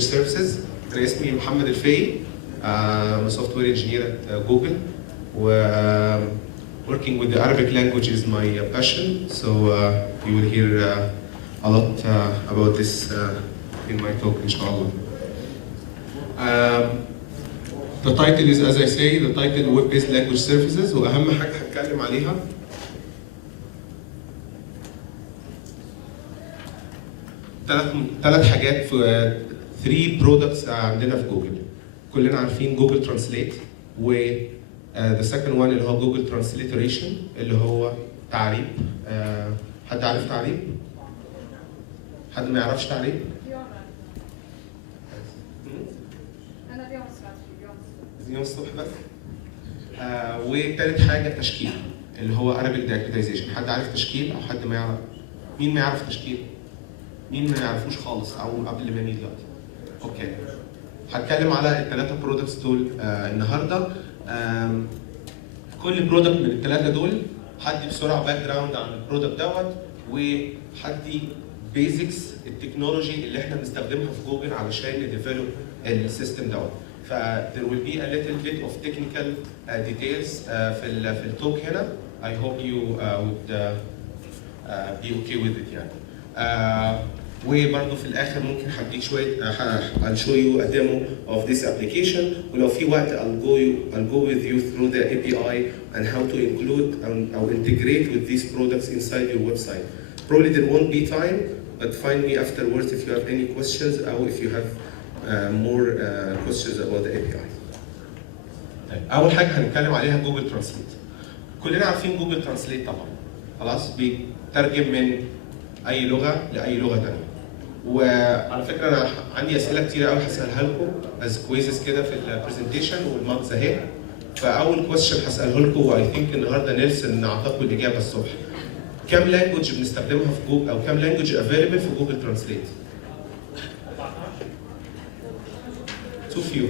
سيرفيسز. انا اسمي محمد الفي. I'm a software engineer at Google. Working with the Arabic language is my passion, so you will hear a lot about this in my talk, inshallah. The title is, as I say, the title Web-based language services. وأهم حاجة هتكلم عليها ثلاث حاجات في 3 products عندنا في جوجل. كلنا عارفين جوجل ترانسليت، و the second one اللي هو جوجل ترانسليتريشن اللي هو تعريب. حد عارف تعريب؟ حد ما يعرفش تعريب؟ انا يوم الصبح بس. وثالث حاجه تشكيل اللي هو Arabic diacritization. حد عارف تشكيل او حد ما يعرف؟ مين ما يعرف تشكيل؟ مين ما يعرفوش خالص او قبل ما نيجي دلوقتي؟ اوكي. هتكلم على الثلاثه برودكتس دول النهارده. كل برودكت من الثلاثه دول هدي بسرعه باك جراوند عن البرودكت دوت، وهدي بيزكس التكنولوجي اللي احنا بنستخدمها في جوجل علشان نديفلوب السيستم دوت. ف there will be a little bit of technical details في التوك هنا. I hope you would be okay with it يعني. وبرضه في الاخر ممكن هديك شويه I'll show you a demo of this application، ولو في وقت I'll go with you through the API and how to include or integrate with these products inside your website. Probably there won't be time, but find me afterwards if you have any questions or if you have more questions about the API. طيب اول حاجه هنتكلم عليها جوجل ترانسليت. كلنا عارفين جوجل ترانسليت طبعا، خلاص بيترجم من اي لغه لاي لغه ثانيه. وعلى فكره انا عندي اسئله كتير قوي هسالها لكم از كويزز كده في البرزنتيشن والماكس اهي. فاول كويستشن هساله لكم واي ثينك النهارده نيلسون اعطاكم الاجابه الصبح. كم لانجوج بنستخدمها في جوجل او كم لانجوج افيلبل في جوجل ترانسليت؟ تو فيو.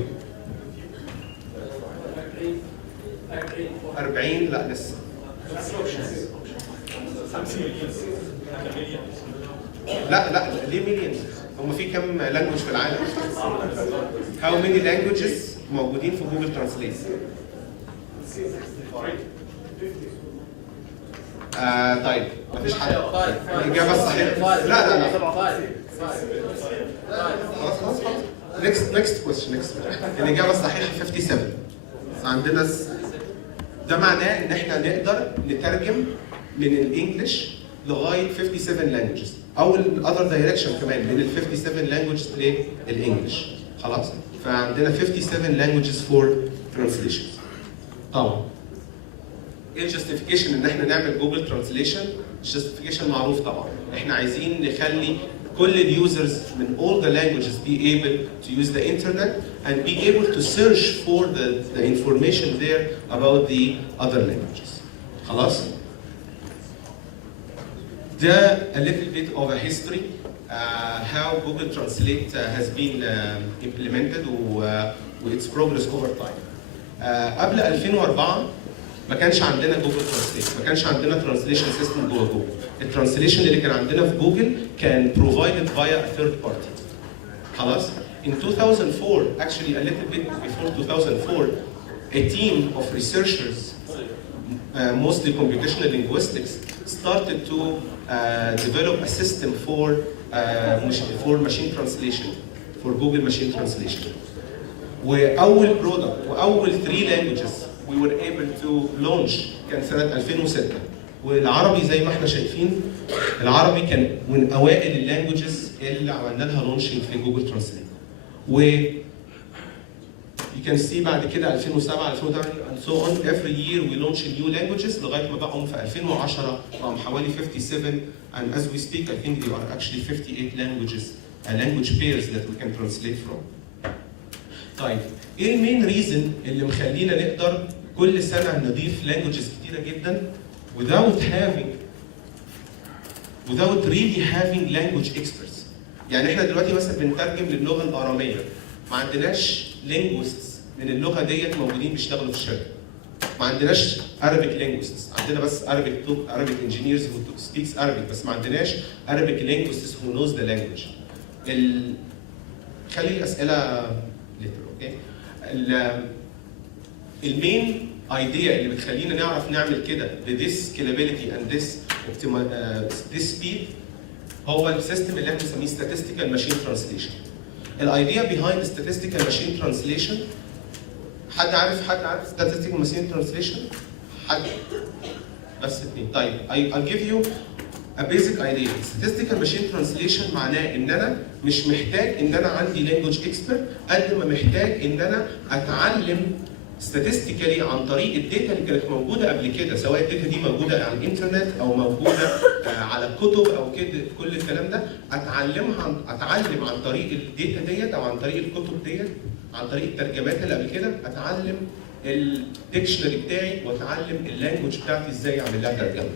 40 لا لسه. لا ليه مليون؟ هم في كم لانجوج في العالم؟ How many languages موجودين في جوجل ترانسليت؟ طيب مفيش حاجة. الإجابة الصحيحة لا خلاص. next question. الإجابة الصحيحة 57. عندنا ده معناه إن إحنا نقدر نترجم من الإنجليش لغاية 57 languages أو الأذر دايركشن كمان من ال 57 languages للإنجليش. خلاص؟ فعندنا 57 languages for translations. طبعا ايه الجاستيفيكيشن ان احنا نعمل جوجل ترانسليشن؟ الجاستيفيكيشن معروف طبعا، احنا عايزين نخلي كل اليوزرز من all the languages be able to use the internet and be able to search for the information there about the other languages. خلاص؟ ده a little bit of a history how Google Translate has been implemented و its progress over time. قبل 2004 ما كانش عندنا جوجل ترانسليت، ما كانش عندنا ترانسليشن سيستم جوه جوجل. الترانسليشن اللي كان عندنا في جوجل كان provided via a third party. خلاص؟ In 2004, actually a little bit before 2004, a team of researchers, mostly computational linguistics, started to develop a system for machine translation, for Google machine translation. وأول برودكت وأول 3 languages we were able to launch كان سنة 2006. والعربي زي ما احنا شايفين العربي كان من أوائل اللانجوجز اللي عملنا لها لونشنج في جوجل ترانسليت. و you can see بعد كده 2007 2008 and so on every year we launch new languages لغاية ما بقوا في 2010 بقوا حوالي 57 and as we speak I think there are actually 58 languages language pairs that we can translate from. طيب ايه المين ريزن اللي مخلينا نقدر كل سنه نضيف لانجوجز كتيره جدا without really having language experts؟ يعني احنا دلوقتي مثلا بنترجم للغه الاراميه، ما عندناش linguists من اللغه ديت موجودين بيشتغلوا في الشركه. ما عندناش Arabic linguists، عندنا بس Arabic engineers who speaks Arabic، بس ما عندناش Arabic linguists who knows the language. خلي الاسئله ليتر. اوكي. المين ايديا اللي بتخلينا نعرف نعمل كده بذيس سكيلابيلتي اند ذيس سبيد هو السيستم اللي احنا بنسميه statistical machine translation. الايديا behind statistical machine translation، حد عارف statistical machine translation؟ حد؟ بس اثنين. طيب I'll give you a basic idea. statistical machine translation معناه ان انا مش محتاج ان انا عندي language expert قد ما محتاج ان انا اتعلم statistically عن طريق الداتا اللي كانت موجوده قبل كده، سواء الداتا دي موجوده على الانترنت او موجوده على كتب او كده، كل الكلام ده اتعلم عن طريق الداتا ديت او عن طريق الكتب ديت، عن طريق الترجمات اللي قبل كده، اتعلم الديكشنري بتاعي واتعلم اللانجوج بتاعتي ازاي اعمل لها ترجمه.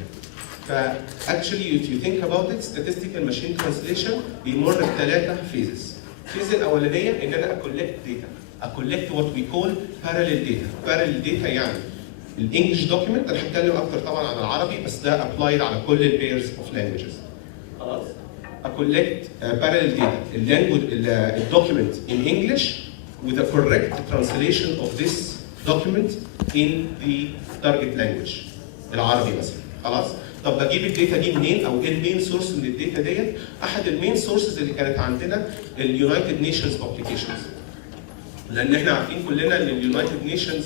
فاكشلي if you think about it statistical machine translation بيمر بثلاثه phases. الفيز الاولانيه ان انا اكولكت داتا. اكولكت وات وي كول باراليل داتا. باراليل داتا يعني الانجلش دوكيمنت، انا هتكلم اكتر طبعا عن العربي بس ده ابلايد على كل البيرز اوف لانجوجز. خلاص؟ اكولكت باراليل داتا اللانجوج الدوكيمنت ان انجلش with a correct translation of this document in the target language العربي مثلا. خلاص؟ طب بجيب الداتا دي منين او ايه المين سورس من الداتا ديت؟ احد المين سورسز اللي كانت عندنا اليونايتد نيشنز بابليكيشنز. لان احنا عارفين كلنا ان اليونايتد نيشنز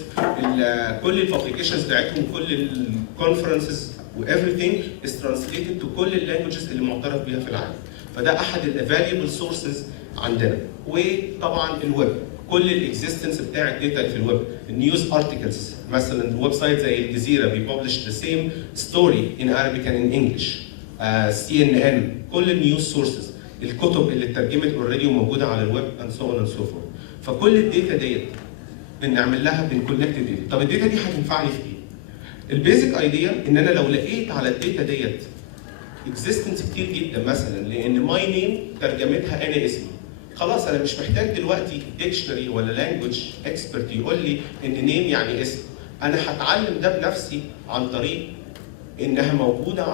كل البابليكيشنز بتاعتهم كل الكونفرنسز وايفريثينج از ترانسليتد تو كل اللانجوجز اللي معترف بيها في العالم. فده احد الافاليبل سورسز عندنا. وطبعا الويب، كل الاكزيستنس بتاع الداتا اللي في الويب، النيوز ارتكلز مثلا، الويب سايت زي الجزيره بيبلش ذا سيم ستوري ان Arabic and in English. CNN، كل النيوز سورسز، الكتب اللي اترجمت اوريدي وموجوده على الويب and so on and so forth. فكل الداتا ديت بنعمل لها بنكولكت داتا. طب الداتا دي هتنفعني في ايه؟ البيزك ايديا ان انا لو لقيت على الداتا ديت اكزيستنس كتير جدا، مثلا لان ماي نيم ترجمتها انا اسمي، خلاص انا مش محتاج دلوقتي ديكشنري ولا لانجوج اكسبرت يقول لي ان نيم يعني اسم. انا هتعلم ده بنفسي عن طريق انها موجوده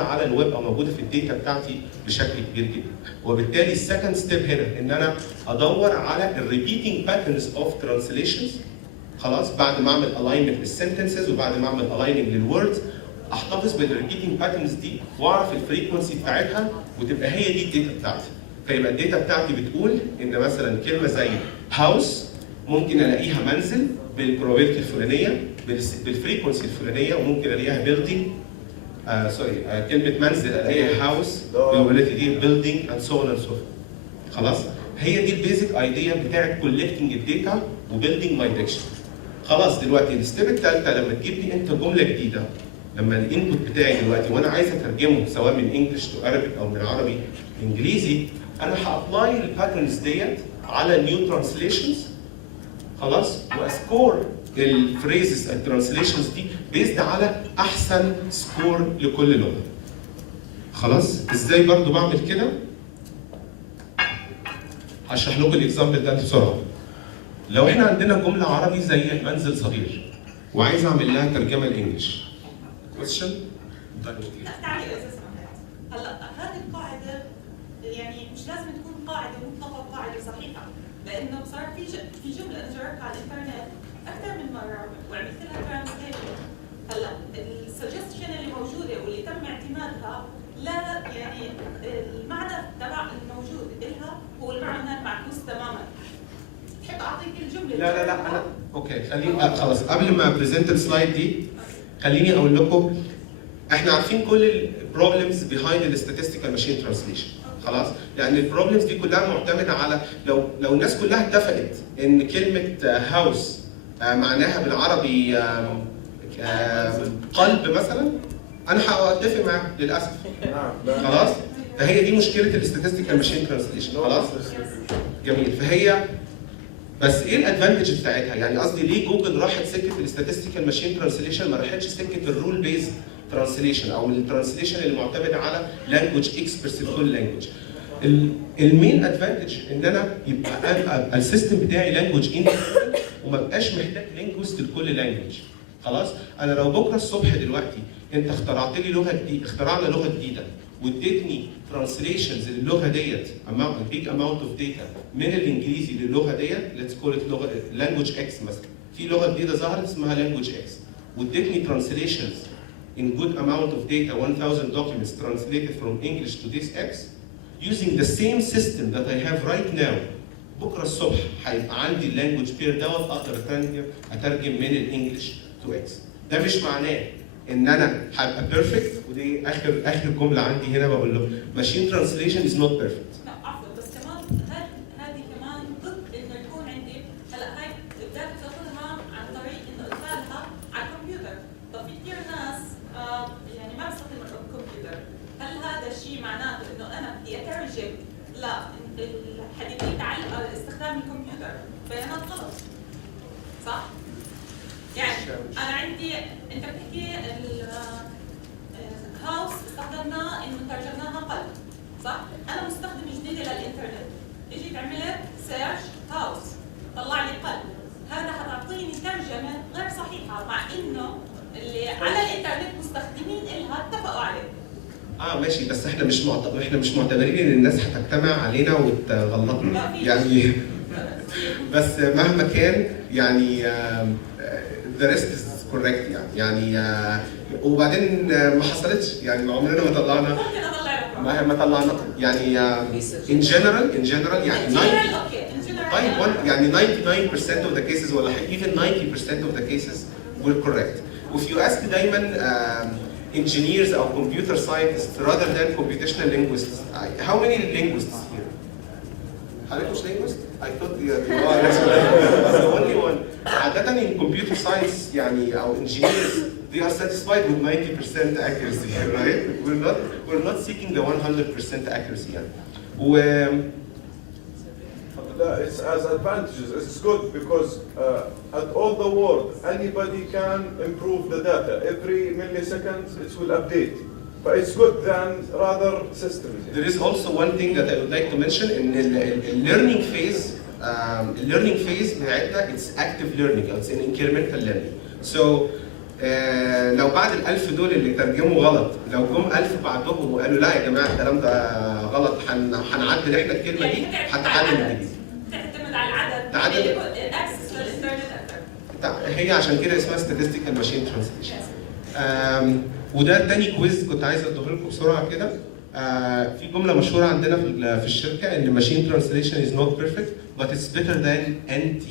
على الويب او موجوده في الداتا بتاعتي بشكل كبير جدا. وبالتالي السكند ستيب هنا ان انا ادور على الريبيتنج باترنز اوف ترانسليشنز. خلاص بعد ما اعمل الاينمنت للسنتنسز وبعد ما اعمل الايننج للوردز، احتفظ بالريبيتنج باترنز دي واعرف الفريكونسي بتاعتها وتبقى هي دي الداتا بتاعتي. فيبقى الداتا بتاعتي بتقول ان مثلا كلمه زي هاوس ممكن الاقيها منزل بالبروبابيلتي الفلانيه بالفريكونسي الفلانيه، وممكن الاقيها بيلدينج كلمه منزل الاقيها هاوس بالبروبابيلتي دي بيلدينج اند سو اون اند سو. خلاص؟ هي دي البيزك ايديا بتاعت كولكتنج الداتا وبيلدينج ماي ديكشن. خلاص دلوقتي الستيب الثالثه لما تجيب لي انت جمله جديده، لما الانبوت بتاعي دلوقتي وانا عايز اترجمه سواء من انجلش تو عربي او من عربي انجليزي، انا هابلاي الباترنز ديت على نيو ترانسليشنز. خلاص؟ واسكور الفريزز الترانسليشنز دي بيزد على احسن سكور لكل لغه. خلاص؟ ازاي برضو بعمل كده؟ هشرح لكم الاكزامبل ده بسرعه. لو احنا عندنا جمله عربي زي منزل صغير وعايز اعمل لها ترجمه الانجليش. كويستشن؟ تعالي يا استاذ محمد. هلا هذه القاعده يعني مش لازم تكون قاعده مطلقه قاعده صحيحه، لانه صار في جمله انا جربتها على الانترنت اكثر من مره وعملت لها ترانسليشن. هلا السجستشن اللي موجوده واللي تم اعتمادها لا يعني المعنى تبع الموجود لها هو المعنى هناك معكوس تماما. تحب اعطيك الجمله؟ لا انا اوكي خليني خلاص قبل ما بريزنت السلايد دي خليني اقول لكم احنا عارفين كل البروبلمز بيهايند الستاتستيكال ماشين ترانسليشن. خلاص؟ لان البروبلمز دي كلها معتمده على لو الناس كلها اتفقت ان كلمه هاوس معناها بالعربي قلب مثلا، انا هتفق معاهم للاسف. خلاص؟ فهي دي مشكله الستاتستيكال ماشين ترانسليشن. خلاص؟ جميل. فهي بس ايه الادفانتج بتاعتها؟ يعني قصدي ليه جوجل راحت سكه الستاتستيكال ماشين ترانسليشن ما راحتش سكه الرول بيز ترانسليشن او الترانسليشن اللي معتمد على لانجوج اكسبرتس لكل لانجوج. المين ادفانتج ان انا يبقى السيستم بتاعي لانجوج اندبندنت وما بقاش محتاج لينجوست لكل لانجوج. خلاص؟ انا لو بكره الصبح دلوقتي انت اخترعت لي لغه جديده، اخترعنا لغه جديده وادتني ترانسليشنز للغه ديت بيج اماونت اوف داتا من الانجليزي للغه ديت، ليتس كول ات لغه لانجوج اكس مثلا، في لغه جديده ظهرت اسمها لانجوج اكس، وادتني ترانسليشنز in good amount of data 1000 documents translated from English to this X using the same system that I have right now. بكره الصبح هيبقى عندي اللانجوج بير دوت اقدر اترجم من الانجلش تو اكس. ده مش معناه ان انا هبقى بيرفكت، ودي اخر جمله عندي هنا بقول له ماشين ترانسليشن از نوت بيرفكت. لا عفوا، بس كمان هذه كمان ضد انه يكون عندي هلا هاي بدك تاخذها عن طريق انه ادخالها على الكمبيوتر. طب في كثير ناس يعني ما بيستخدموا الكمبيوتر، هل هذا الشيء معناته انه انا بدي اترجم الحديثين على استخدام الكمبيوتر بيانات غلط؟ صح؟ يعني انا عندي انت بتحكي الهاوس استخدمناه انه ترجمناها قلب، صح؟ انا مستخدم جديد للانترنت، اجيت عملت سيرش هاوس طلع لي قلب، هذا حتعطيني ترجمه غير صحيحه مع انه اللي على الانترنت مستخدمين الها اتفقوا عليه. ماشي، بس احنا مش معتبرين ان الناس هتجتمع علينا وتغلطنا يعني بس مهما كان يعني the rest is correct يعني وبعدين ما حصلتش يعني عمرنا ما طلعنا ممكن اطلع لك ما طلعنا يعني in general يعني طيب يعني 99% of the cases ولا even 90% of the cases were correct. If you ask دايما engineers or computer scientists rather than computational linguists, how many linguists here? حضرتك مش linguist? I thought you are the only one. عادة in computer science يعني أو engineers they are satisfied with 90% accuracy, right? We're not seeking the 100% accuracy يعني. It's as advantages. It's good because at all the world, anybody can improve the data. Every millisecond, it will update. But it's good than rather systems. There is also one thing that I would like to mention in the learning phase. Learning phase بتاعتنا it's active learning or it's an incremental learning. So لو بعد ال1000 دول اللي ترجموا غلط، لو جم 1000 بعدهم وقالوا لا يا جماعه الكلام ده غلط هنعدل احنا الكلمه دي هتتعلم من جديد. تعتمد على العدد اللي يكون الاكسس للانترنت اكثر. هي عشان كده اسمها statistical machine translation. وده تاني كويز كنت عايز اديه لكم بسرعه كده. في جمله مشهوره عندنا في الشركه ان machine translation is not perfect but it's better than NT.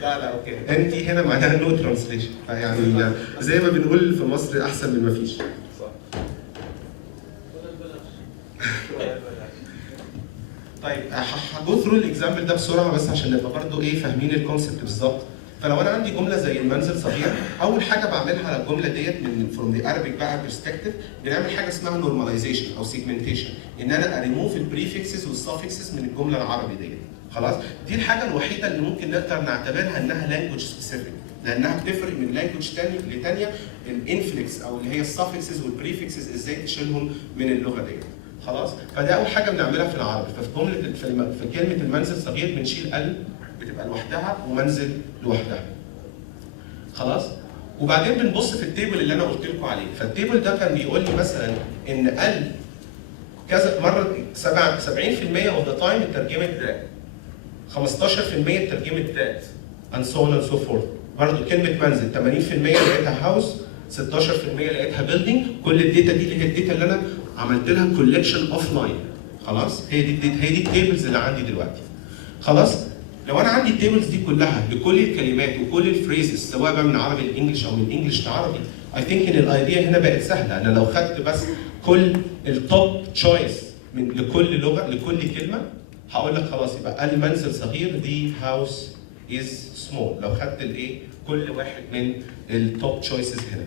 لا اوكي، NT هنا معناها no translation، فيعني زي ما بنقول في مصر احسن من ما فيش. طيب هجو ثرو الاكزامبل ده بسرعه بس عشان نبقى برضه ايه فاهمين الكونسبت بالظبط. فلو انا عندي جمله زي المنزل صغير، اول حاجه بعملها على الجمله ديت من فروم ذا Arabic بقى برسبكتيف بنعمل حاجه اسمها نورماليزيشن او سيجمنتيشن، ان انا اريموف البريفكسز والسفكسز من الجمله العربي ديت. خلاص؟ دي الحاجه الوحيده اللي ممكن نقدر نعتبرها انها لانجوج سبيسيفيك، لانها بتفرق من لانجوج لثانيه الانفلكس او اللي هي السفكسز والبريفكسز ازاي تشيلهم من اللغه ديت. خلاص؟ فده اول حاجه بنعملها في العربي، ففي جمله في كلمه المنزل صغير بنشيل ال بتبقى لوحدها ومنزل لوحدها. خلاص؟ وبعدين بنبص في التيبل اللي انا قلت لكم عليه، فالتيبل ده كان بيقول لي مثلا ان ال كذا مره 70% اوف ذا تايم اترجمت ذات، 15% اترجمت ذات and so on and so forth. برضه كلمه منزل 80% لقيتها هاوس، 16% لقيتها بيلدينج، كل الداتا دي اللي هي الداتا اللي انا عملت لها كولكشن اوف لاين. خلاص؟ هي دي التيبلز اللي عندي دلوقتي. خلاص؟ لو انا عندي التيبلز دي كلها لكل الكلمات وكل الفريزز سواء بقى من عربي لانجلش او من انجلش لعربي، اي ثينك ان الايديا هنا بقت سهله. انا لو خدت بس كل التوب تشويس من لكل لغه لكل كلمه هقول لك خلاص يبقى المنزل صغير دي هاوس از سمول، لو خدت الايه كل واحد من التوب تشويسز هنا.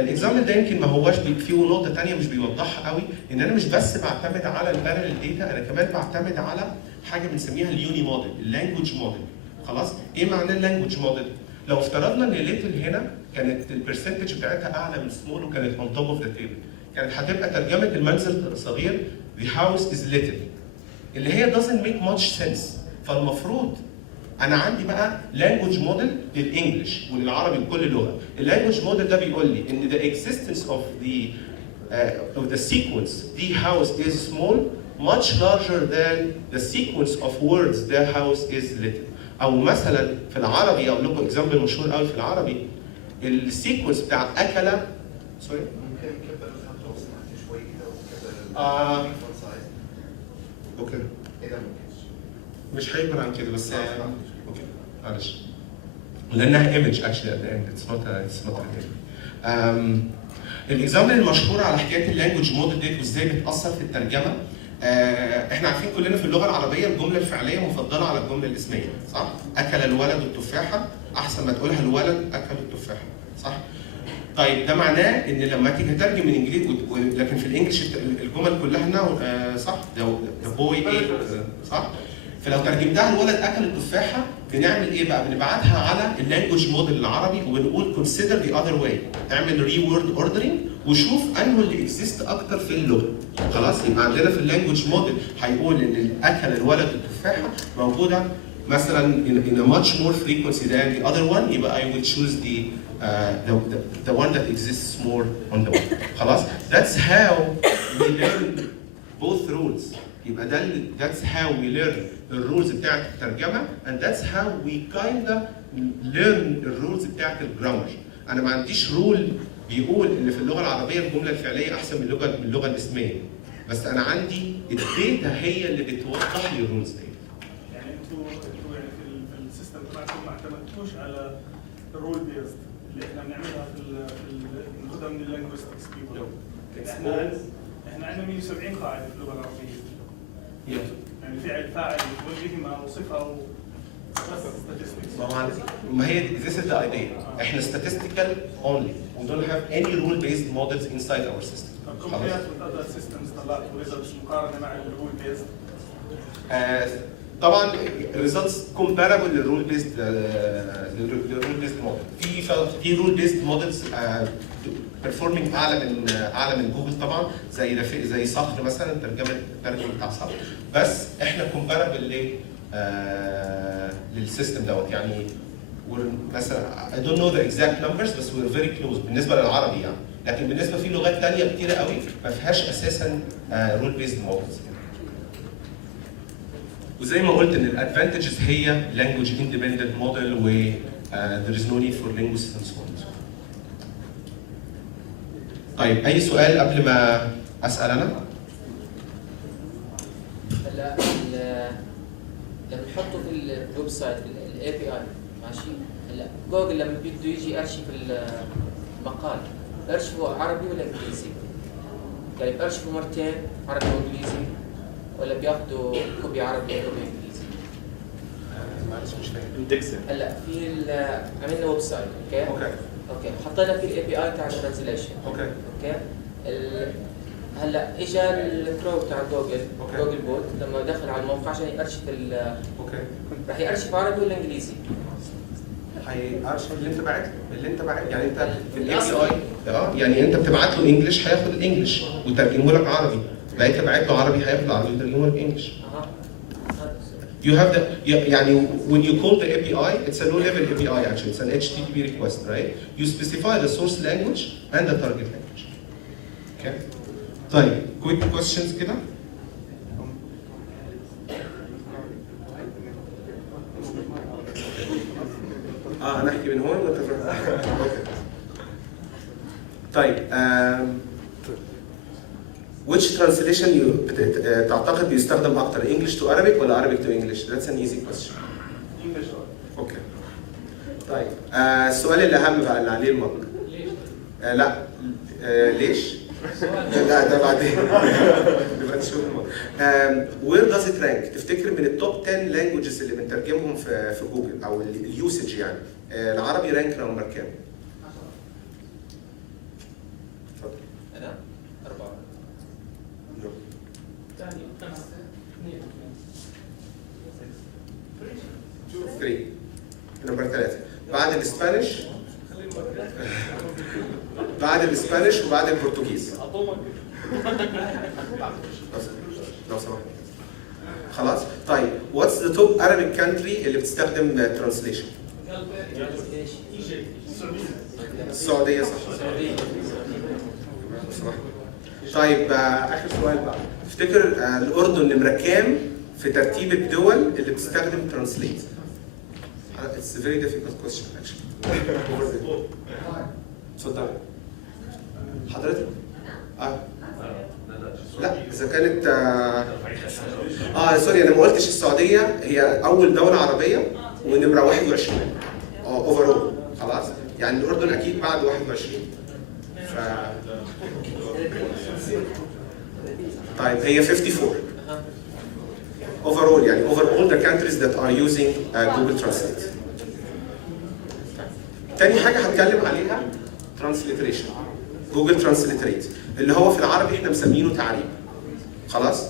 الاكزامبل ده يمكن ما هواش فيه نقطه ثانيه مش بيوضحها قوي، ان انا مش بس بعتمد على البارل داتا، انا كمان بعتمد على حاجه بنسميها اليوني موديل، اللانجوج موديل. خلاص؟ ايه معنى اللانجوج موديل؟ لو افترضنا ان ليتل هنا كانت البرسنتج بتاعتها اعلى من سمول وكانت اون توب اوف ذا تيبل، كانت هتبقى ترجمه المنزل صغير the house is little، اللي هي doesn't make much sense. فالمفروض انا عندي بقى لانجوج موديل للانجلش وللعربي لكل لغه. اللانجوج موديل ده بيقول لي ان the existence of the sequence the house is small much larger than the sequence of words the house is little. او مثلا في العربي اقول لكم اكزامبل مشهور قوي في العربي، السيكونس بتاع اكله سوري ممكن كده الخط لو سمحت شوي كده وكده سايز. اوكي ايه ده ممكن؟ مش هيكبر عن كده بس اوكي معلش لانها ايمج اكشلي ات ذا اند اتس نوت الاكزامبل المشهور على حكايه اللانجوج موديل ديت وازاي بتاثر في الترجمه. احنا عارفين كلنا في اللغه العربيه الجمله الفعليه مفضله على الجمله الاسميه، صح؟ اكل الولد التفاحه احسن ما تقولها الولد اكل التفاحه، صح؟ طيب ده معناه ان لما تيجي تترجم من انجليزي لكن في الانجليش الجمل كلها صح؟ ده بوي ايه صح؟ فلو ترجمتها الولد اكل التفاحه بنعمل ايه بقى؟ بنبعتها على اللانجوج موديل العربي وبنقول consider the other way، اعمل ري وورد اوردرنج وشوف انه اللي اكزيست اكتر في اللغه. خلاص يبقى عندنا في اللانجوج موديل هيقول ان اكل الولد التفاحه موجوده مثلا in a much more frequency than the other one، يبقى I will choose the one that exists more on the one. خلاص؟ That's how we learn both rules. يبقى ده that's how we learn الرولز بتاعت الترجمه and that's how we kinda learn الرولز بتاعت الجرامر. انا ما عنديش رول بيقول ان في اللغه العربيه الجمله الفعليه احسن من اللغه الاسميه، بس انا عندي الداتا هي اللي بتوضح لي الرولز دي. يعني انتوا يعني في السيستم بتاعكم ما اعتمدتوش على الرول بيست اللي احنا بنعملها بناخدها من اللينجويستكس بيبول. احنا عندنا 170 قاعده في اللغه العربيه. يعني فعل فاعل وجهه وصفه بس statistics. ما هي this is the idea. احنا statistical only. We don't have any rule-based models inside our system. compared with other systems طلعتوا results مقارنه مع الرول بيست. طبعا results comparable للرول بيست موديل. في رول بيست مودلز performing اعلى من جوجل طبعا زي صخر مثلا الترجمه بتاع صخر، بس احنا comparable للسيستم دوت يعني مثلا I don't know the exact numbers بس we're very close بالنسبه للعربي يعني، لكن بالنسبه في لغات ثانيه كتيره قوي ما فيهاش اساسا رول بيست مودلز. وزي ما قلت ان الادفانتجز هي language independent model و there is no need for linguists and so on. طيب اي سؤال قبل ما اسال انا؟ هلا لما نحطه في الويب سايت الاي بي اي ماشي، هلا جوجل لما بده يجي ارشف المقال ارشفه عربي ولا انجليزي؟ يعني بارشفه مرتين عربي وانجليزي ولا بياخذوا كوبي عربي وكوبي انجليزي؟ معلش مش فاهم. اندكسنج. هلا في عملنا ويب سايت اوكي حطينا في الاي بي اي تاع الترانزليشن اوكي هلا اجى الكرو بتاع جوجل بوت لما دخل على الموقع عشان يارشف راح يارشف عربي ولا انجليزي؟ هيارشف اللي انت بعت يعني انت في الاي بي اي يعني انت بتبعت له انجلش هياخد الانجلش ويترجمه لك عربي، بقى انت باعت له عربي هياخد العربي ويترجمه لك انجلش. You have the يعني when you call the API, it's a low-level API actually. It's an HTTP request, right? You specify the source language and the target language. Okay. طيب quick questions كده. نحكي من هون ولا طيب which translation تعتقد بيستخدم اكتر English to Arabic ولا Arabic to English؟ That's an easy question. English. اوكي. طيب السؤال اللي اهم بقى اللي عليه المنطق. لا ليش؟ لا ده بعدين. نبقى نشوف المنطق. Where does it rank؟ تفتكر من التوب 10 languages اللي بنترجمهم في جوجل او اليوسج يعني العربي رانك نمبر كام؟ انا 4 3 نمبر 3 بعد الاسبانيش وبعد البرتغيز. لو سمحت. خلاص؟ طيب واتس ذا توب Arabic country اللي بتستخدم ترانسليشن؟ السعودية صح. صح. طيب آخر سؤال بقى، تفتكر الأردن نمرة كام في ترتيب الدول اللي بتستخدم ترانسليت؟ It's a very difficult question actually. اتفضل. حضرتك؟ لا اذا كانت سوري انا ما قلتش السعوديه هي اول دوله عربيه ونمره 21 اوفرول خلاص يعني الاردن اكيد بعد 21 ف طيب هي 54 overall يعني overall the countries that are using Google Translate. تاني حاجه هتكلم عليها ترانسليتريشن جوجل ترانسليتريت اللي هو في العربي احنا مسمينه تعريب. خلاص؟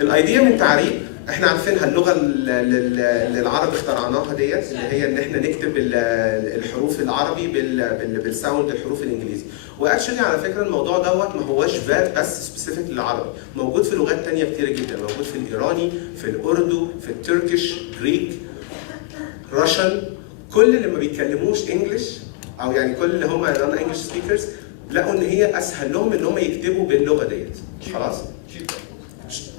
الايديا من تعريب احنا عارفينها اللغه اللي العرب اخترعناها ديت اللي هي ان احنا نكتب الحروف العربي بالساوند الحروف الانجليزي. واكشلي على فكره الموضوع دوت ما هوش فات بس سبيسيفيك للعربي، موجود في لغات ثانيه كتير جدا، موجود في الايراني، في الاردو، في التركيش، جريك، راشن، كل اللي ما بيتكلموش انجلش او يعني كل اللي هم نون انجلش سبيكرز لقوا ان هي اسهل لهم ان هم يكتبوا باللغه ديت. خلاص؟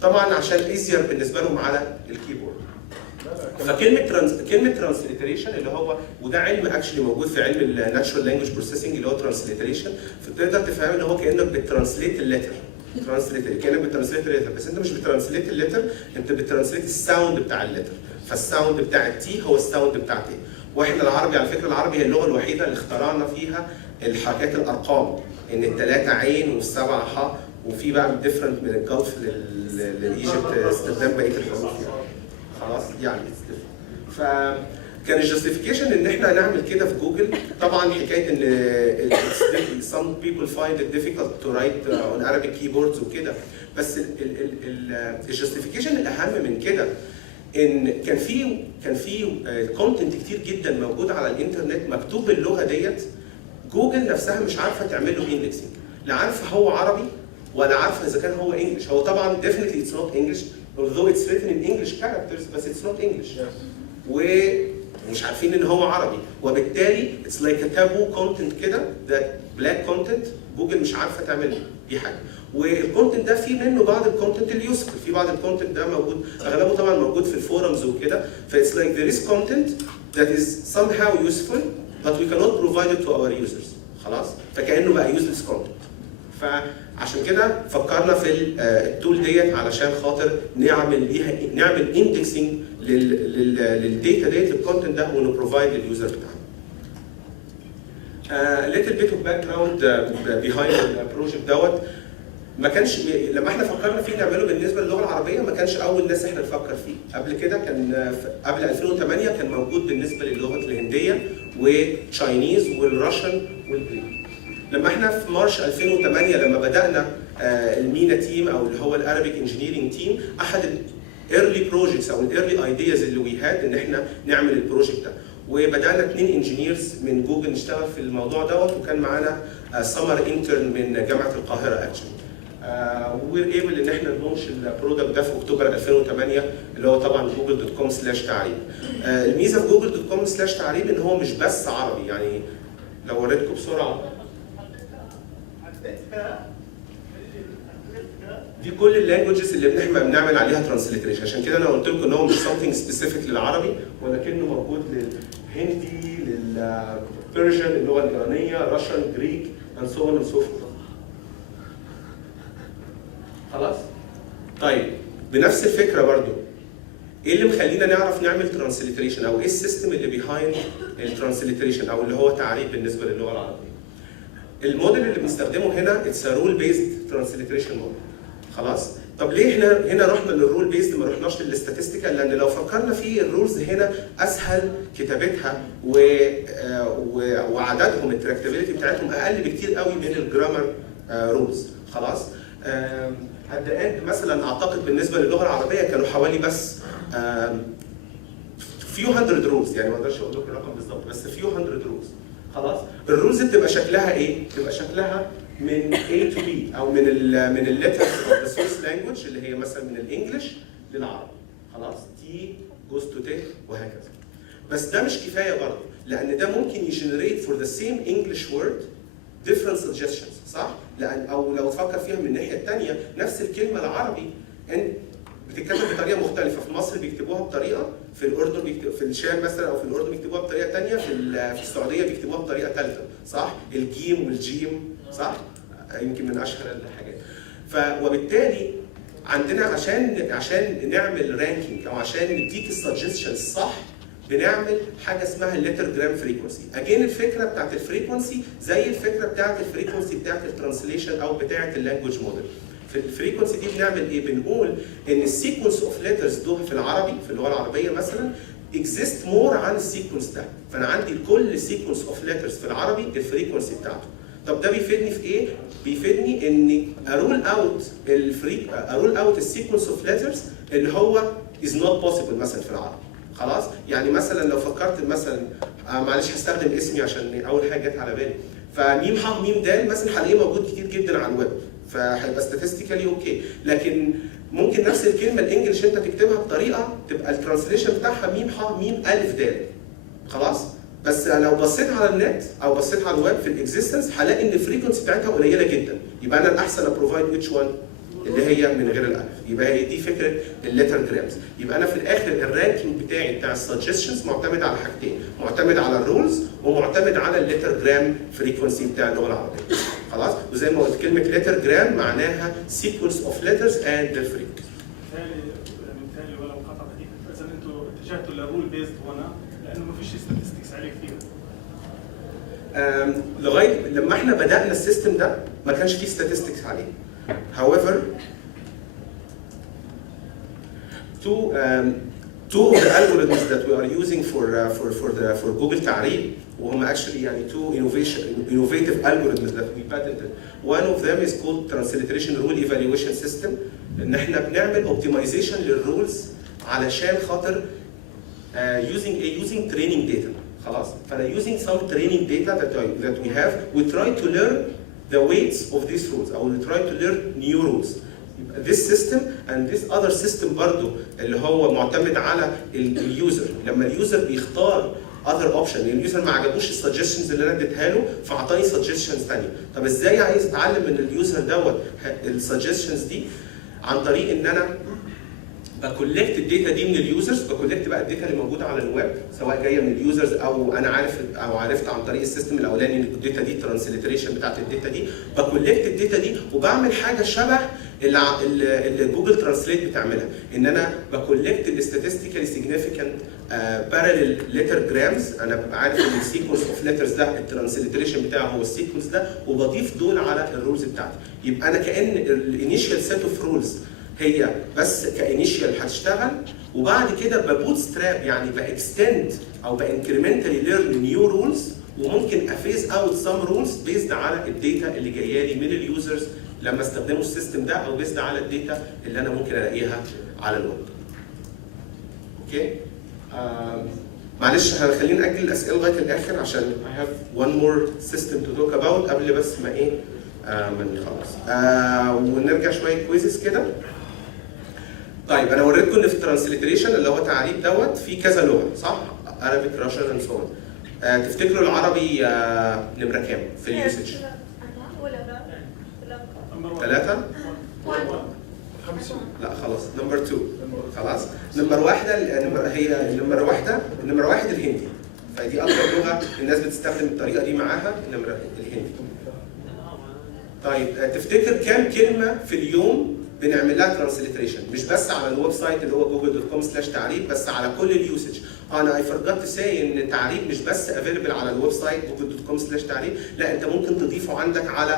طبعا عشان ايزير بالنسبه لهم على الكيبورد. كلمه ترانسليتريشن اللي هو وده علم اكشلي موجود في علم الناتشورال لانجويج بروسيسنج اللي هو ترانسليتريشن، فتقدر تفهم ان هو كانك بترانسليت الليتر. كانك بترانسليت الليتر بس انت مش بترانسليت الليتر، انت بترانسليت الساوند بتاع الليتر. فالساوند بتاع التي هو الساوند بتاع تي. واحنا العربي على فكره العربي هي اللغه الوحيده اللي اخترعنا فيها الحاجات الارقام ان الثلاثه عين والسبعه ح وفي بقى ديفرنت من الجلف للايجيبت استخدام بقيه الحروف يعني. خلاص يعني فكان الجاستيفيكيشن ان احنا نعمل كده في جوجل. طبعا حكايه ان some people find it difficult to write on Arabic keyboards وكده، بس الجاستيفيكيشن الاهم من كده ان كان في كونتنت كتير جدا موجود على الانترنت مكتوب باللغه ديت جوجل نفسها مش عارفه تعمل له اندكسنج، لا عارفه هو عربي ولا عارفه اذا كان هو انجلش. هو طبعا definitely it's not English although it's written in English characters بس it's not English. ومش عارفين ان هو عربي وبالتالي it's like a taboo content كده that black content جوجل مش عارفه تعمل دي حاجه. والكونتنت ده في منه بعض الكونتنت اليوسفل، في بعض الكونتنت ده موجود اغلبه طبعا موجود في الفورums وكده، فايتس لايك there is content that is somehow useful but we cannot provide it to our users. خلاص؟ فكانه بقى useless content. فعشان كده فكرنا في التول ديت علشان خاطر نعمل اندكسنج للداتا ديت للكونتنت ده ونبروفايد لليوزر بتاعنا. little bit of background behind البروجكت دوت. ما كانش لما احنا فكرنا فيه نعمله بالنسبه للغه العربيه ما كانش اول ناس احنا نفكر فيه، قبل كده كان قبل 2008 كان موجود بالنسبه للغه الهنديه وتشاينيز والراشن والجريك. لما احنا في مارش 2008 لما بدانا المينا تيم او اللي هو الارابيك انجينيرنج تيم، احد الايرلي بروجكتس او الايرلي ايدياز اللي وي هاد ان احنا نعمل البروجكت ده، وبدانا 2 انجينيرز من جوجل نشتغل في الموضوع دوت، وكان معانا سمر انترن من جامعه القاهره اكشن. وير ايبل ان احنا نلونش البرودكت ده في اكتوبر 2008 اللي هو طبعا google.com/تعريب. الميزه في google.com/تعريب ان هو مش بس عربي، يعني لو وريتكم بسرعه دي كل اللانجوجز اللي احنا بنعمل عليها ترانسليتريشن. عشان كده انا قلت لكم ان هو مش something specific للعربي ولكنه موجود للهندي، للبرشن اللغه الايرانيه، راشن، جريك and so on and so forth. خلاص؟ طيب بنفس الفكره برضو ايه اللي مخلينا نعرف نعمل ترانسليتريشن او ايه السيستم اللي بيهايند الترانسليتريشن او اللي هو تعريب بالنسبه للغه العربيه؟ الموديل اللي بنستخدمه هنا اتس رول بيزد ترانسليتريشن موديل. خلاص؟ طب ليه احنا هنا رحنا للرول بيزد ما رحناش للاستاتستيكال؟ لان لو فكرنا في الرولز هنا اسهل كتابتها وعددهم التراكتابيلتي بتاعتهم اقل بكتير قوي من الجرامر رولز. خلاص؟ at the end مثلا اعتقد بالنسبه للغه العربيه كانوا حوالي بس few hundred rules، يعني ما اقدرش اقول لكم الرقم بالظبط بس few hundred rules. خلاص؟ الرولز بتبقى شكلها ايه؟ بتبقى شكلها من A to B او من ال letters of the source language اللي هي مثلا من الانجلش للعربي. خلاص تي جوز تو تي وهكذا. بس ده مش كفايه برضه، لان ده ممكن يجنريت فور ذا سيم انجلش وورد different suggestions، صح؟ لان او لو تفكر فيها من الناحيه الثانيه، نفس الكلمه العربي ان بتتكتب بطريقه مختلفه، في مصر بيكتبوها بطريقه، في الاردن في الشام مثلا او في الاردن بيكتبوها بطريقه ثانيه، في السعوديه بيكتبوها بطريقه ثالثه، صح؟ الجيم والجيم، صح؟ يمكن من اشهر الحاجات. وبالتالي عندنا عشان نعمل رانكينج او عشان نديك السجستشنز صح، بنعمل حاجه اسمها الليتر جرام فريكونسي. اجين الفكره بتاعت الفريكونسي زي الفكره بتاعت الفريكونسي بتاعت الترانسليشن او بتاعت اللانجوج موديل. في الفريكونسي دي بنعمل ايه؟ بنقول ان السيكونس اوف ليترز دول في العربي، في اللغه العربيه مثلا، اكزيست مور عن السيكونس ده، فانا عندي كل سيكونس اوف ليترز في العربي الفريكونسي بتاعته. طب ده بيفيدني في ايه؟ بيفيدني اني ارول اوت السيكونس اوف ليترز اللي هو از نوت بوسيبل مثلا في العربي. خلاص؟ يعني مثلا لو فكرت مثلا معلش هستخدم اسمي عشان اول حاجه جت على بالي، فميم ح ميم د مثلا هلاقيه موجود كتير جدا على الويب، فهيبقى ستاتستيكالي اوكي، لكن ممكن نفس الكلمه الانجليش انت تكتبها بطريقه تبقى الترانسليشن بتاعها ميم ح ميم الف د. خلاص؟ بس لو بصيت على النت او بصيت على الويب في الاكزيستنس هلاقي ان الفريكونسي بتاعتها قليله جدا، يبقى انا الاحسن ابروفايد ويتش وان اللي هي من غير الالف. يبقى هي دي فكره الليتر جرامز. يبقى انا في الاخر الرانكينج بتاعي بتاع السجستشنز معتمد على حاجتين، معتمد على الرولز ومعتمد على الليتر جرام فريكونسي بتاع اللغه العربيه. خلاص؟ وزي ما قلت كلمه ليتر جرام معناها سيكونس اوف ليترز اند ذير فريكونسي. بالتالي ولو قطع دقيقه، اذا انتم اتجهتوا للرول بيزد هنا لانه ما فيش ستاتستكس عليه كثير. لغايه لما احنا بدانا السيستم ده ما كانش فيه statistics عليه. However, two of the algorithms that we are using for Google تعريب وهم actually يعني two innovative algorithms that we patented. One of them is called transliteration rule evaluation system. ان احنا بنعمل optimization للرولز علشان خاطر using training data. خلاص؟ فانا using some training data that we have, we try to learn the weights of these rules, or we try to learn new rules. This system and this other system برضو اللي هو معتمد على اليوزر، لما اليوزر بيختار other option، يعني اليوزر ما عجبوش السجستشنز اللي انا اديتها له فاعطاني سجستشنز ثانيه. طب ازاي عايز اتعلم من اليوزر دوت السجستشنز دي؟ عن طريق ان انا بكولكت الداتا دي من اليوزرز، بكولكت بقى الداتا اللي موجوده على الويب سواء جايه من اليوزرز او انا عرفت عن طريق السيستم الاولاني ان الداتا دي ترانسليتريشن بتاعت الداتا دي، بكولكت الداتا دي وبعمل حاجه شبه اللي جوجل ترانسليت بتعملها، ان انا بكولكت الستاتستيكالي سيجنيفيكانت باراليل ليتر جرامز، انا ببقى عارف ان السيكونس اوف ليترز ده الترانسليتريشن بتاعه هو السيكونس ده، وبضيف دول على الرولز بتاعتي. يبقى انا كان الانيشال سيت اوف رولز هي بس كانيشيال هتشتغل، وبعد كده ببوت ستراب يعني باكستند او بانكريمنتالي ليرن نيو رولز، وممكن افيز اوت سم رولز بيزد على الداتا اللي جايه لي من اليوزرز لما استخدموا السيستم ده، او بيزد على الداتا اللي انا ممكن الاقيها على الويب. اوكي؟ معلش خلينا ناجل الاسئله لغايه الاخر عشان I have one more system to talk about قبل بس ما ايه ما نخلص. ونرجع شويه كويزز كده. طيب انا وريتكم ان في الترانسليتريشن اللي هو تعريب دوت في كذا لغه، صح؟ Arabic, Russian and so on. تفتكروا العربي نمره كام في اليوسج؟ ثلاثة؟ لا خلاص نمبر 2 خلاص. نمبر واحدة هي نمبر واحد الهندي، فدي أكثر لغة الناس بتستخدم الطريقة دي معاها، نمرة الهندي. طيب تفتكر كام كلمة في اليوم بنعمل لها ترانسليتريشن؟ مش بس على الويب سايت اللي هو google.com/تعريب، بس على كل اليوسج. انا اي فورجت تو سي ان تعريب مش بس افيلبل على الويب سايت google.com/تعريب، لا انت ممكن تضيفه عندك على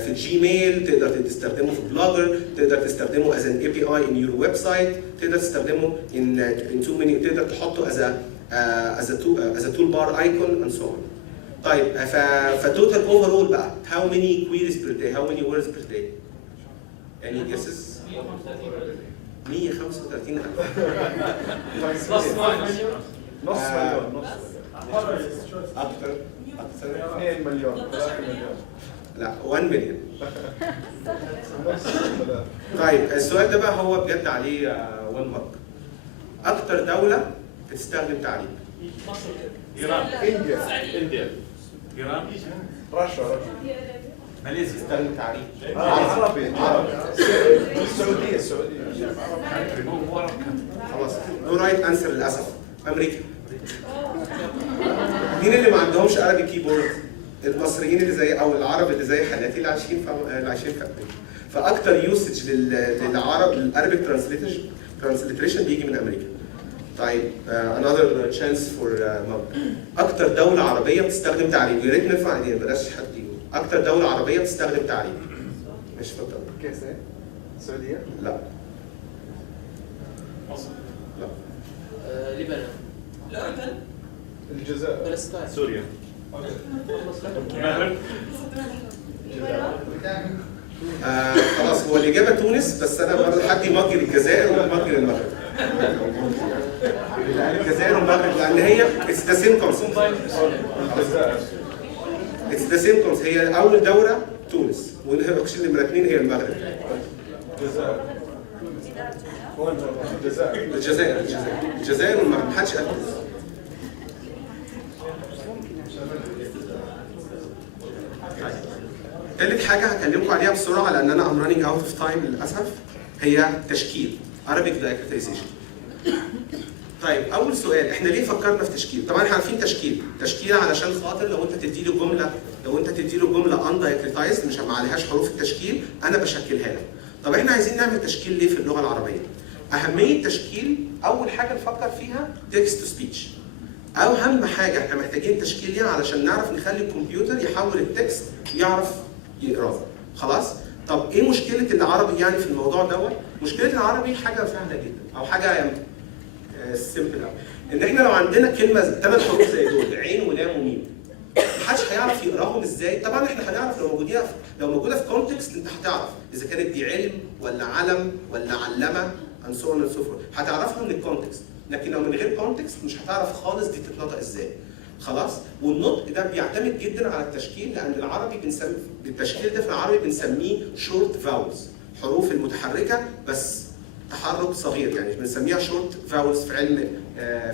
في الجيميل، تقدر تستخدمه في بلوجر، تقدر تستخدمه as an API in your website، تقدر تستخدمه in too many، تقدر تحطه as a toolbar icon and so on. طيب فتوتال اوفرول بقى how many queries per day, how many words per day؟ Any guesses؟ 135,000. نص مليون. أكثر 2 مليون 3 مليون. لا 1 مليون. طيب السؤال ده بقى هو بجد عليه 1 مارك. اكتر دوله بتستخدم تعريب؟ ايران. انديا. ايران. رشا. ماليزيا. بتستخدم تعريب عربي. السعوديه. مو عرب. خلاص نو رايت انسر للاسف. امريكا. مين اللي ما عندهمش عربي كيبورد؟ المصريين اللي زي او العرب اللي زي حالاتي اللي عايشين في امريكا. فاكتر يوسج للعرب للارابيك ترانسليتريشن بيجي من امريكا. طيب another chance for Mark. اكتر دوله عربيه بتستخدم تعريب، يا ريت نرفع ايدينا بلاش حد يقول. اكتر دوله عربيه بتستخدم تعريب. مش فاكر. كيف السعوديه؟ لا. مصر. لا. لبنان. الأردن. الجزائر. فلسطين. سوريا. المغرب. خلاص هو الاجابه تونس، بس انا برضه حد يمجر الجزائر ويمجر المغرب. الجزائر والمغرب لان هي اتس ذا سيم كونسبت. الجزائر. اتس ذا سيم كونسبت. هي اول دوله تونس والاوبشن نمره 2 هي المغرب. الجزائر. الجزائر والمغرب محدش قال تونس. ثالث حاجه هكلمكم عليها بسرعه لان انا ام رانينج اوت اوف تايم للاسف، هي تشكيل Arabic diacriticization. طيب اول سؤال، احنا ليه فكرنا في تشكيل؟ طبعا احنا عارفين تشكيل علشان خاطر لو انت تدي له جمله undiacritized مش ما عليهاش حروف التشكيل انا بشكلها لك. طب احنا عايزين نعمل تشكيل ليه في اللغه العربيه؟ اهميه التشكيل اول حاجه نفكر فيها text to speech. اهم حاجه احنا محتاجين تشكيل ليها علشان نعرف نخلي الكمبيوتر يحول التكست يعرف يقراه. خلاص؟ طب ايه مشكله العربي يعني في الموضوع دوت؟ مشكله العربي حاجه سهله جدا او حاجه سيمبل قوي. ان احنا لو عندنا كلمه 3 حروف زي دول عين ولام وميم محدش هيعرف يقراهم ازاي؟ طبعا احنا هنعرف لو موجوده في كونتكست انت هتعرف اذا كانت دي علم ولا علم ولا علمه and so on and so forth. هتعرفها من الكونتكست، لكن لو من غير كونتكست مش هتعرف خالص دي تتنطق ازاي. خلاص؟ والنطق ده بيعتمد جدا على التشكيل لان العربي التشكيل ده في العربي بنسميه شورت فاولز، حروف المتحركه بس تحرك صغير، يعني بنسميها شورت فاولز في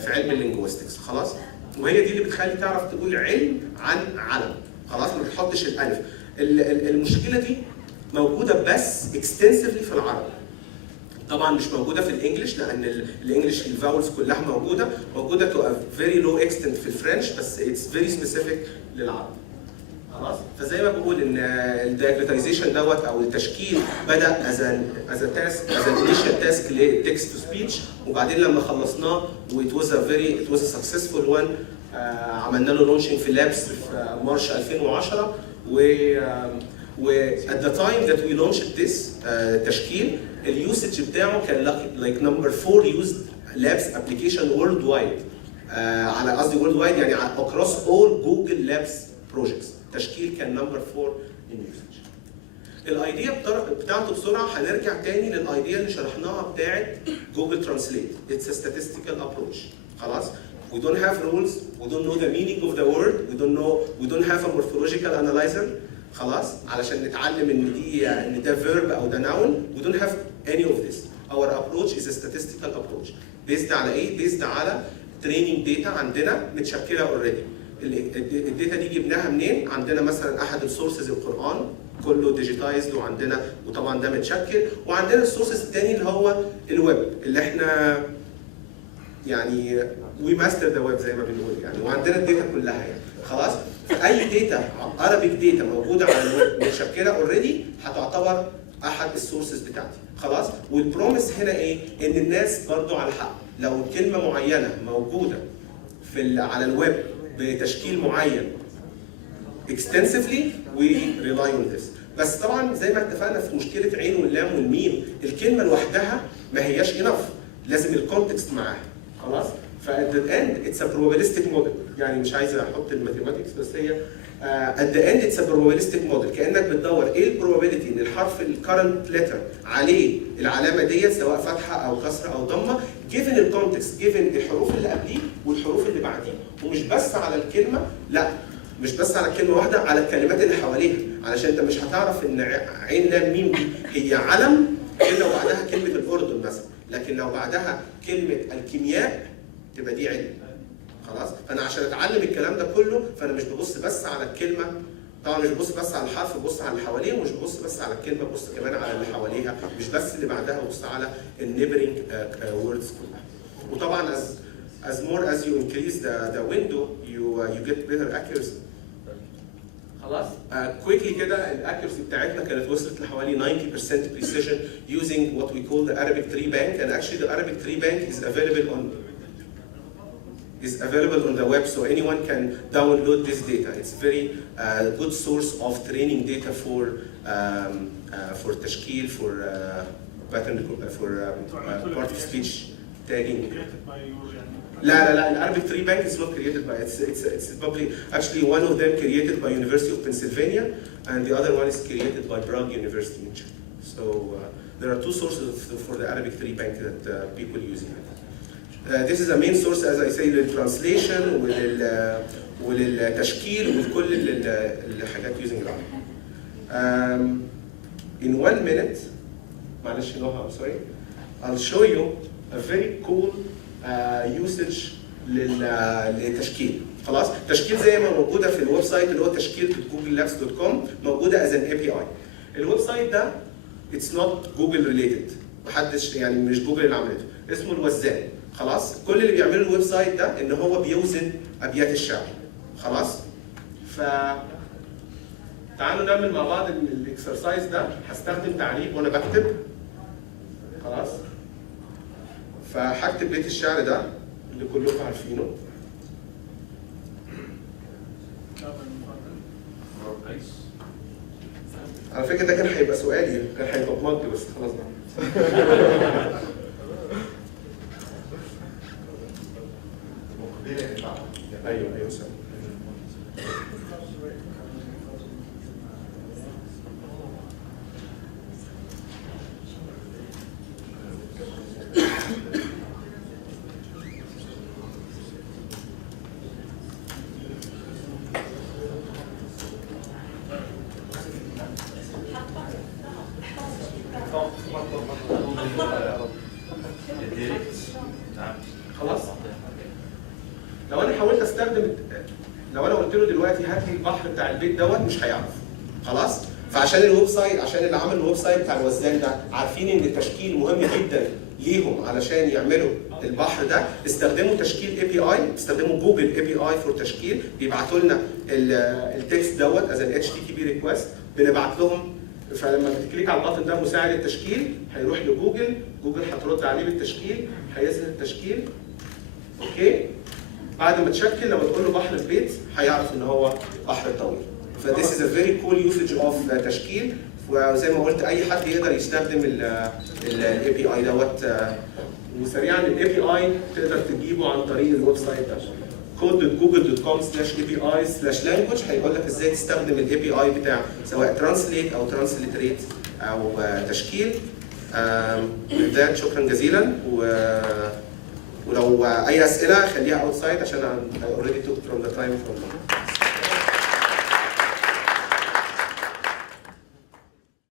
علم اللينجويستكس. خلاص؟ وهي دي اللي بتخلي تعرف تقول علم عن علم. خلاص؟ ما بتحطش الالف. المشكله دي موجوده بس اكستنسفلي في العربي. طبعا مش موجوده في الانجليش لان الانجليش الفاولز كلها موجوده تو فيري لو اكستنت في الفرنش، بس اتس فيري سبيسيفيك للعربي. خلاص؟ فزي ما بقول ان الدياكريتايزيشن دوت او التشكيل بدا از انيشال تاسك لتكست تو سبيتش، وبعدين لما خلصناه وات واز ا سكسسفول وان عملنا له لونشنج في لابس في مارش 2010 و at the time that we launched this تشكيل اليوسج بتاعه كان like number 4 used labs application worldwide. على قصدي worldwide يعني across all Google Labs projects. تشكيل كان number 4 in usage. الايديا بتاعته بسرعه هنرجع تاني للايديا اللي شرحناها بتاعت جوجل ترانسليت. It's a statistical approach. خلاص؟ We don't have rules, we don't know the meaning of the word, we don't have a morphological analyzer. خلاص؟ علشان نتعلم ان ده verb او ده noun. We don't have any of this. Our approach is a statistical approach. Based على ايه؟ Based على training data عندنا متشكله already. الداتا دي جبناها منين؟ عندنا مثلا احد السورسز القرآن كله ديجيتايزد وطبعا ده متشكل، وعندنا السورسز الثاني اللي هو الويب اللي احنا يعني وي ماستر ذا ويب زي ما بنقول يعني، وعندنا الداتا كلها يعني. خلاص؟ اي داتا Arabic داتا موجوده على الويب متشكله اوريدي هتعتبر احد السورسز بتاعتي. خلاص؟ والبروميس هنا ايه؟ ان الناس برضو على حق، لو كلمه معينه موجوده على الويب بتشكيل معين extensively we rely on this. بس طبعا زي ما اتفقنا في مشكله عين واللام والميم، الكلمه لوحدها ما هياش enough، لازم الكونتكست معاها. خلاص؟ فat the end it's a probabilistic model، يعني مش عايز احط الماثيماتكس بس هي at the end it's a probabilistic model، كانك بتدور ايه البروبابيلتي ان الحرف الكرنت ليتر عليه العلامه ديت سواء فتحه او كسره او ضمه given الكونتكست، given الحروف اللي قبليه والحروف اللي بعديه، ومش بس على الكلمه، لا مش بس على كلمه واحده، على الكلمات اللي حواليها، علشان انت مش هتعرف ان عين لام ميم دي هي علم الا لو بعدها كلمه الاردن مثلا، لكن لو بعدها كلمه الكيمياء تبقى دي علم. خلاص؟ فانا عشان اتعلم الكلام ده كله فانا مش ببص بس على الكلمه، طبعا مش ببص بس على الحرف، ببص على اللي حواليه، ومش ببص بس على الكلمه، ببص كمان على اللي حواليها، مش بس اللي بعدها، ببص على النيبرنج ووردز كلها. وطبعا as more as you increase the window you get better accuracy. خلاص؟ quickly كده الاكيورسي بتاعتنا كانت وصلت لحوالي 90% precision using what we call the Arabic tree bank, and actually the Arabic tree bank is available on the web, so anyone can download this data. It's very good source of training data for تشكيل, for pattern, for part of speech tagging. لا, العربيك tree bank is not created by, it's probably, actually one of them created by University of Pennsylvania, and the other one is created by Prague University in Czech. So there are two sources for the Arabic tree bank that people using it. This is a main source, as I say, للtranslation وللتشكيل ولكل الحاجات using Arabic. In 1 minute, معلش نوها, I'm sorry, I'll show you a very cool usage للتشكيل. خلاص؟ تشكيل زي ما موجوده في الويب سايت اللي هو تشكيل.googlelabs.com موجوده as an API. الويب سايت ده it's not Google related. محدش يعني مش جوجل اللي عملته، اسمه الوزان. خلاص؟ كل اللي بيعمله الويب سايت ده ان هو بيوزن ابيات الشعر. خلاص؟ تعالوا نعمل مع بعض الاكسرسايز ده. هستخدم تعليق وانا بكتب. خلاص؟ فهكتب بيت الشعر ده اللي كلكم عارفينه. على فكره ده كان هيبقى سؤالي، كان هيبقى بمنطق بس خلاص بقى. ايوه سامي. خلاص؟ لو انا حاولت استخدم، لو انا قلت له دلوقتي هات لي البحر بتاع البيت دوت مش هيعرف. خلاص؟ فعشان الويب سايت، عشان اللي عمل الويب سايت بتاع الوزان ده عارفين ان التشكيل مهم جدا ليهم علشان يعملوا البحر ده، استخدموا تشكيل اي بي اي، استخدموا جوجل اي بي اي فور تشكيل، بيبعتوا لنا التكست دوت از ان اتش تي تي بي ريكوست، بنبعت لهم. فلما بتكليك على البطن ده مساعد التشكيل هيروح لجوجل، جوجل هترد عليه بالتشكيل، هيظهر التشكيل. اوكي؟ بعد ما تشكل لما تقول له بحر البيت هيعرف ان هو بحر الطويل. فthis is a very cool usage of تشكيل، وزي ما قلت اي حد يقدر يستخدم الاي بي اي دوت. وسريعا الاي بي اي تقدر تجيبه عن طريق الويب سايت ده code.google.com/api/language، هيقول لك ازاي تستخدم الاي بي اي بتاع سواء ترانسليت او ترانسليتريت او تشكيل. ده شكرا جزيلا، ولو اي اسئله خليها اوتسايد عشان I already took from the time from